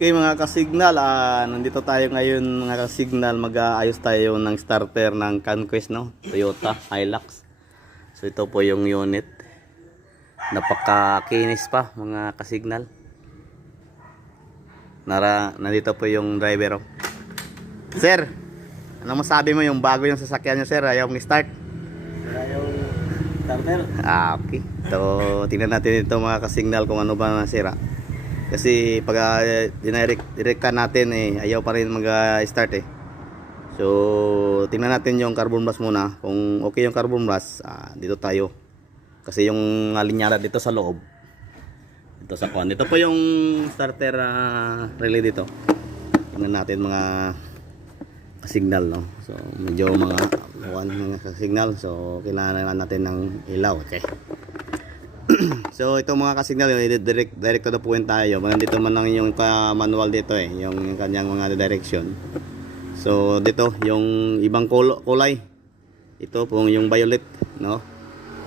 Okay mga kasignal, nandito tayo ngayon mga kasignal, mag-aayos tayo ng starter ng Conquest, no? Toyota Hilux. So ito po yung unit. Napakakinis pa mga kasignal. Nandito po yung driver. Oh. Sir, ano masabi mo yung bago yung sasakyan nyo, sir? Ayaw start? Ayaw starter. Okay. So tingnan natin ito mga kasignal kung ano ba nasira. Kasi pag direct ka natin ayaw pa rin mag-start So tingnan natin yung carbon brush muna. Kung okay yung carbon brush, dito tayo. Kasi yung linyada dito sa loob. Ito sa kon. Ito po yung starter relay dito. Tingnan natin mga signal, no. So medyo mga signal. So kailangan natin ng ilaw, okay. So ito mga kasignal, direct to the point tayo. Nandito man lang yung manual dito yung kanyang mga direction. So dito yung ibang kulay. Ito po yung violet, no.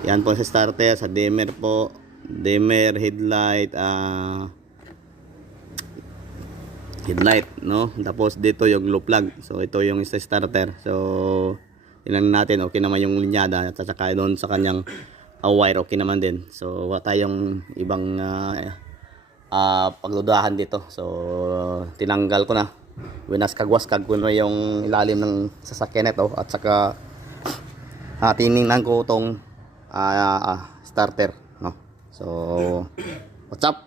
Yan po sa starter, sa dimmer po, dimmer, headlight, no. Tapos dito yung glow plug. So ito yung sa starter. So tingnan natin okay naman yung linyada at saka doon sa kanyang wire okay naman din. So wala tayong ibang pagdudahan dito. So tinanggal ko na. Winaskag-waskag ko na yung ilalim ng sasakyan nito at saka tiningnan ko itong starter, no. So what's up?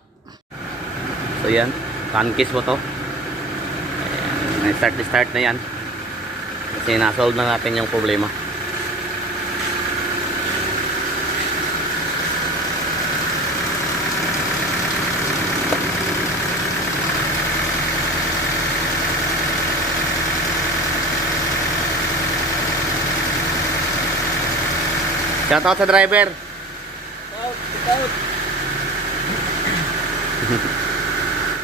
So yan, Conquest po to. Start na yan. Kasi na-solve na natin yung problema. Shout out sa driver. Out.